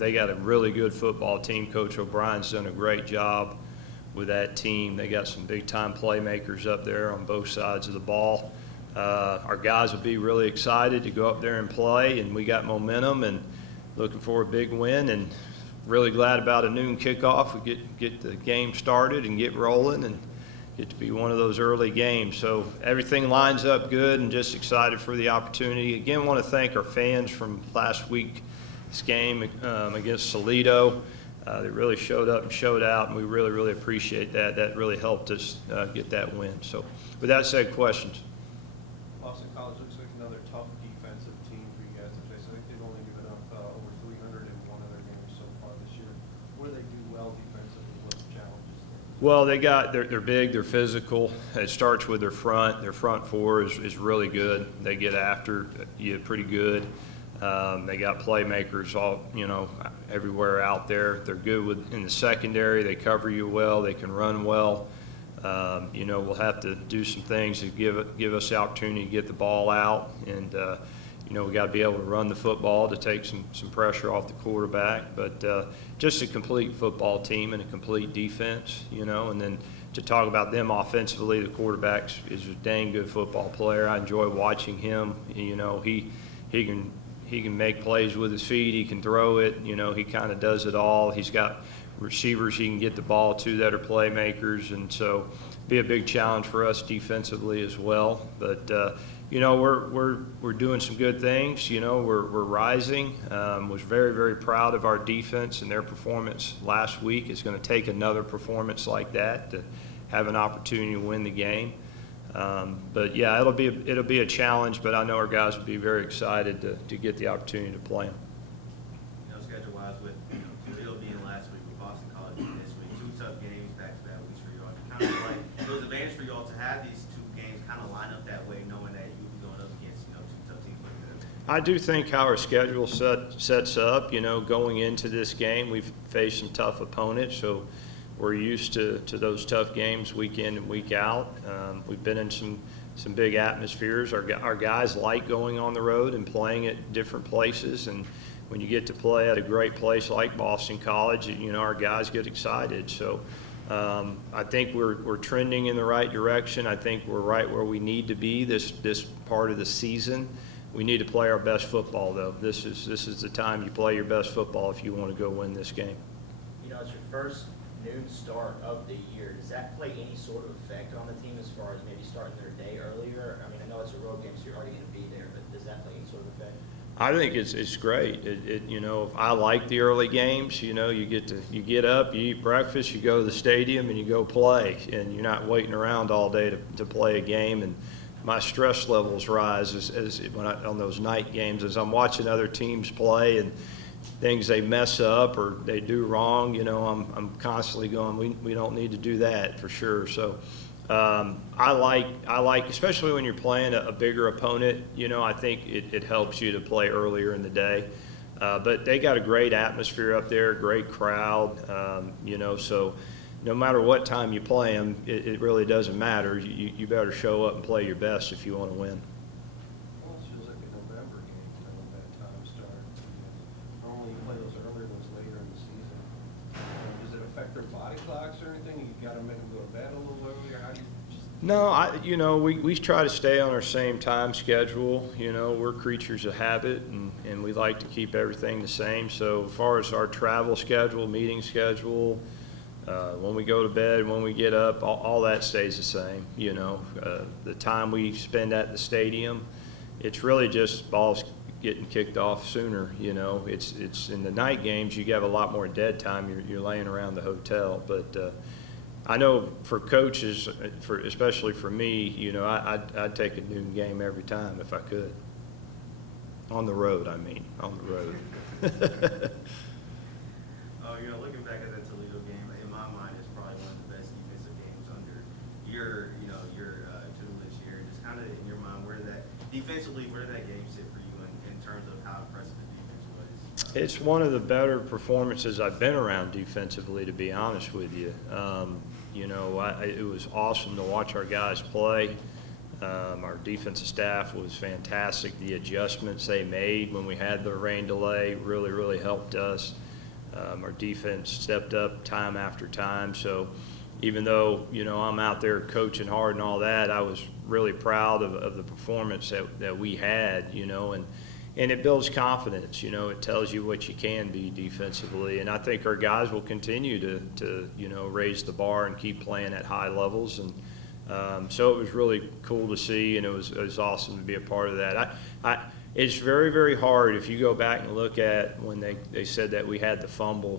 they got a really good football team. Coach O'Brien's done a great job with that team. They got some big-time playmakers up there on both sides of the ball. Our guys will be really excited to go up there and play, and we got momentum and looking for a big win, and really glad about a noon kickoff. We get the game started and get rolling and get to be one of those early games. So everything lines up good and just excited for the opportunity. Again, want to thank our fans from last week's game against Toledo. They really showed up and showed out, and we really, really appreciate that. That really helped us get that win. So with that said, questions? Boston College looks like another tough defensive team for you guys to face. I think they've only given up over 300 in one of their games so far this year. What do they do well defensively? What's the challenges there? Well, they're big, they're physical. It starts with their front. Their front four is really good. They get after you pretty good. They got playmakers all, everywhere out there. They're good in the secondary. They cover you well. They can run well. We'll have to do some things to give us the opportunity to get the ball out, and we got to be able to run the football to take some pressure off the quarterback. But just a complete football team and a complete defense, and then to talk about them offensively, the quarterback is a dang good football player. I enjoy watching him. He can make plays with his feet. He can throw it. He kind of does it all. He's got receivers he can get the ball to that are playmakers, and so be a big challenge for us defensively as well. But we're doing some good things. We're rising. Was very, very proud of our defense and their performance last week. It's going to take another performance like that to have an opportunity to win the game. But yeah, it'll be a challenge, but I know our guys will be very excited to get the opportunity to play them. Schedule-wise, with Toledo being last week, with Boston College being this week, two tough games, back-to-back weeks for y'all. Kind of like it was an advantage for y'all to have these two games kind of line up that way, knowing that you would be going up against two tough teams like that. I do think how our schedule sets up. Going into this game, we've faced some tough opponents, so we're used to those tough games week in and week out. We've been in some big atmospheres. Our guys like going on the road and playing at different places, and when you get to play at a great place like Boston College, our guys get excited. So I think we're trending in the right direction. I think we're right where we need to be this part of the season. We need to play our best football, though. This is the time you play your best football if you want to go win this game. It's your first noon start of the year. Does that play any sort of effect on the team as far as maybe starting their day earlier? I mean, I know it's a road game, so you're already going to be there, but does that play any sort of effect? I think it's great. I like the early games. You get up, you eat breakfast, you go to the stadium, and you go play, and you're not waiting around all day to play a game. And my stress levels rise on those night games as I'm watching other teams play and things they mess up or they do wrong. I'm constantly going, we don't need to do that for sure. So I like, especially when you're playing a bigger opponent, I think it helps you to play earlier in the day. But they got a great atmosphere up there, great crowd, so no matter what time you play them, it really doesn't matter. You better show up and play your best if you want to win. Well, it feels like a November game, when that time starts. Normally you play those earlier ones later in the season. Does it affect their body clocks or anything? You got to make them go to bed a little earlier? How do you just... No, we try to stay on our same time schedule. We're creatures of habit, and we like to keep everything the same. So as far as our travel schedule, meeting schedule, when we go to bed, when we get up, all that stays the same. The time we spend at the stadium, it's really just balls getting kicked off sooner. It's in the night games, you have a lot more dead time. You're laying around the hotel, but I know for coaches, especially for me, I'd take a noon game every time if I could. On the road, on the road. Looking back at that Toledo game, in my mind, it's probably one of the best defensive games under your tutelage here. Just kind of in your mind, defensively, where did that game sit for you in terms of how impressive the defense was? It's one of the better performances I've been around defensively, to be honest with you. It was awesome to watch our guys play. Our defensive staff was fantastic. The adjustments they made when we had the rain delay really, really helped us. Our defense stepped up time after time. So even though, I'm out there coaching hard and all that, I was really proud of the performance that we had, and it builds confidence. It tells you what you can be defensively. And I think our guys will continue to raise the bar and keep playing at high levels. And so it was really cool to see, and it was awesome to be a part of that. It's very, very hard if you go back and look at when they said that we had the fumble.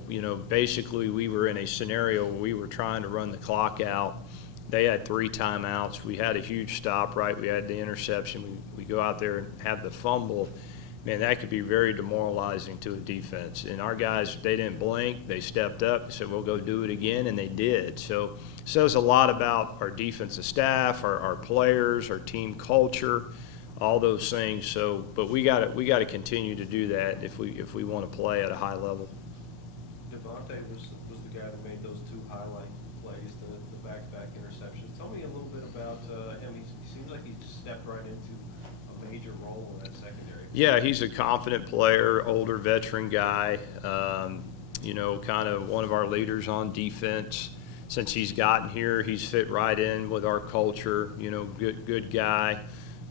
Basically we were in a scenario where we were trying to run the clock out. They had 3 timeouts. We had a huge stop, right? We had the interception. We go out there and have the fumble. Man, that could be very demoralizing to a defense. And our guys, they didn't blink. They stepped up, said, we'll go do it again, and they did. So it says a lot about our defensive staff, our players, our team culture, all those things. So, but we got to continue to do that if we want to play at a high level. Devontae was the guy that made those 2 highlight plays, the back-to-back interceptions. Tell me a little bit about him. He seems like he stepped right into a major role in that secondary. Yeah, he's a confident player, older veteran guy, kind of one of our leaders on defense. Since he's gotten here, he's fit right in with our culture, good guy.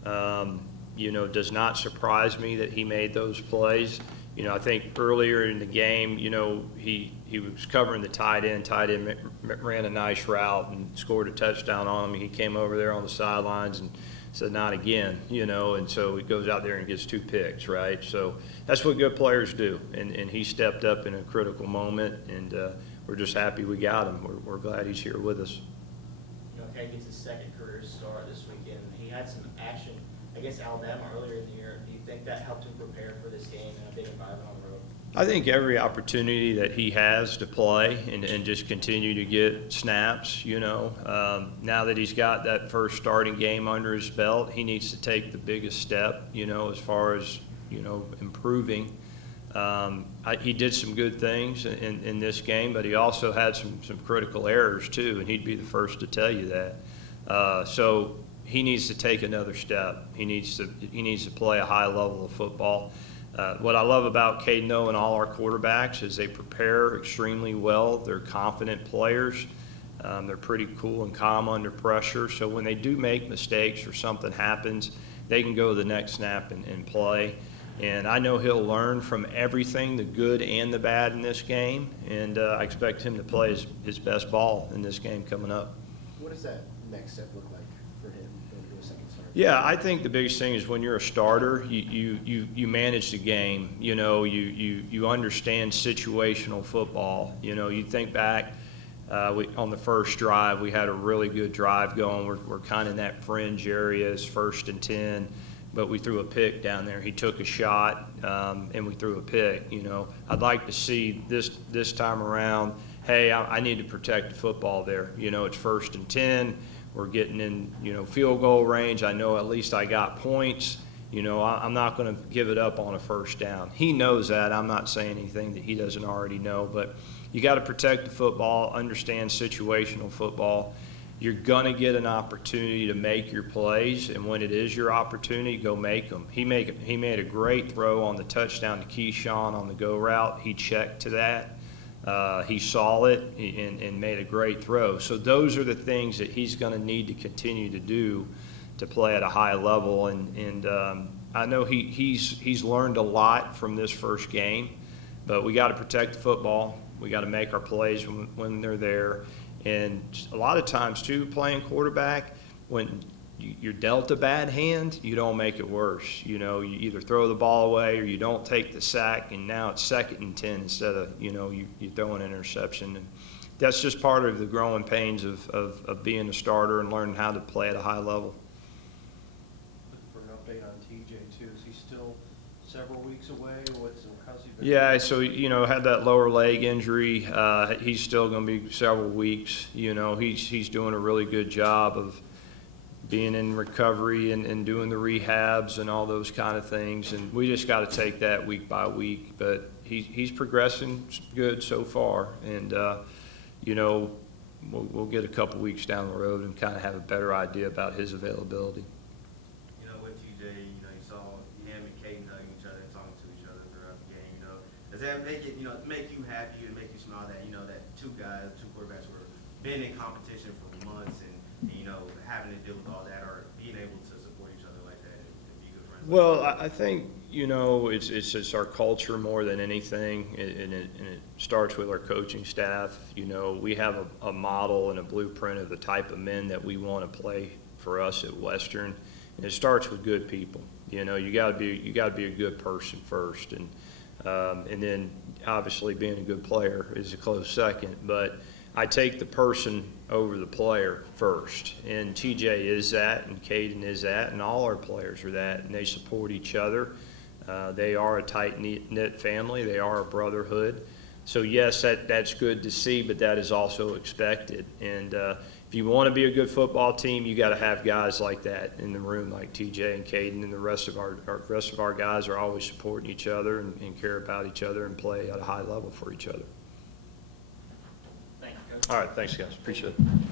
Does not surprise me that he made those plays. I think earlier in the game, he was covering the tight end. Tight end ran a nice route and scored a touchdown on him. He came over there on the sidelines and said, not again, and so he goes out there and gets 2 picks, right? So that's what good players do, and he stepped up in a critical moment, and we're just happy we got him. We're glad he's here with us. Okay, gets his 2nd career start this weekend. He had some action against Alabama earlier in the year. Do you think that helped him prepare for this game in a big environment on the road? I think every opportunity that he has to play and just continue to get snaps, now that he's got that first starting game under his belt, he needs to take the biggest step, as far as, improving. He did some good things in this game, but he also had some critical errors too, and he'd be the first to tell you that. So he needs to take another step. He needs to play a high level of football. What I love about Caden and all our quarterbacks is they prepare extremely well. They're confident players. They're pretty cool and calm under pressure. So when they do make mistakes or something happens, they can go to the next snap and play. And I know he'll learn from everything, the good and the bad in this game. And I expect him to play his best ball in this game coming up. What does that next step look like for him going to a second start? Yeah, I think the biggest thing is when you're a starter, you manage the game. You understand situational football. You think back on the first drive, we had a really good drive going. We're kind of in that fringe area, it's 1st and 10, but we threw a pick down there. He took a shot, and we threw a pick. I'd like to see this time around, hey, I need to protect the football there. It's 1st and 10. We're getting in, field goal range. I know at least I got points. I'm not going to give it up on a first down. He knows that. I'm not saying anything that he doesn't already know, but you got to protect the football, understand situational football. You're going to get an opportunity to make your plays, and when it is your opportunity, go make them. He made a great throw on the touchdown to Keyshawn on the go route. He checked to that. He saw it and made a great throw. So those are the things that he's going to need to continue to do to play at a high level. And I know he's learned a lot from this first game, but we got to protect the football. We got to make our plays when they're there. And a lot of times too, playing quarterback, when you're dealt a bad hand, you don't make it worse. You either throw the ball away or you don't take the sack, and now it's 2nd and 10 instead of, you throw an interception. And that's just part of the growing pains of being a starter and learning how to play at a high level. Looking for an update on TJ too. Is he still several weeks away? How's he been? Yeah, so, had that lower leg injury. He's still going to be several weeks. He's doing a really good job of being in recovery and doing the rehabs and all those kind of things. And we just got to take that week by week. But he's progressing good so far. And, we'll get a couple weeks down the road and kind of have a better idea about his availability. With TJ, you saw him and Caden hugging each other and talking to each other throughout the game. Has does that make it, make you happy and make you smile that, that two quarterbacks were been in competition for months and having to deal with all that or being able to support each other like that and be good friends? Well, I think, it's just our culture more than anything, and it starts with our coaching staff. We have a model and a blueprint of the type of men that we want to play for us at Western, and it starts with good people. You gotta be a good person first, and then obviously being a good player is a close second. But I take the person over the player first, and TJ is that, and Caden is that, and all our players are that, and they support each other. They are a tight-knit family. They are a brotherhood. So yes, that's good to see, but that is also expected. And if you want to be a good football team, you got to have guys like that in the room, like TJ and Caden, and the rest of our guys are always supporting each other and care about each other and play at a high level for each other. Thank you, Coach. All right, thanks guys, appreciate it.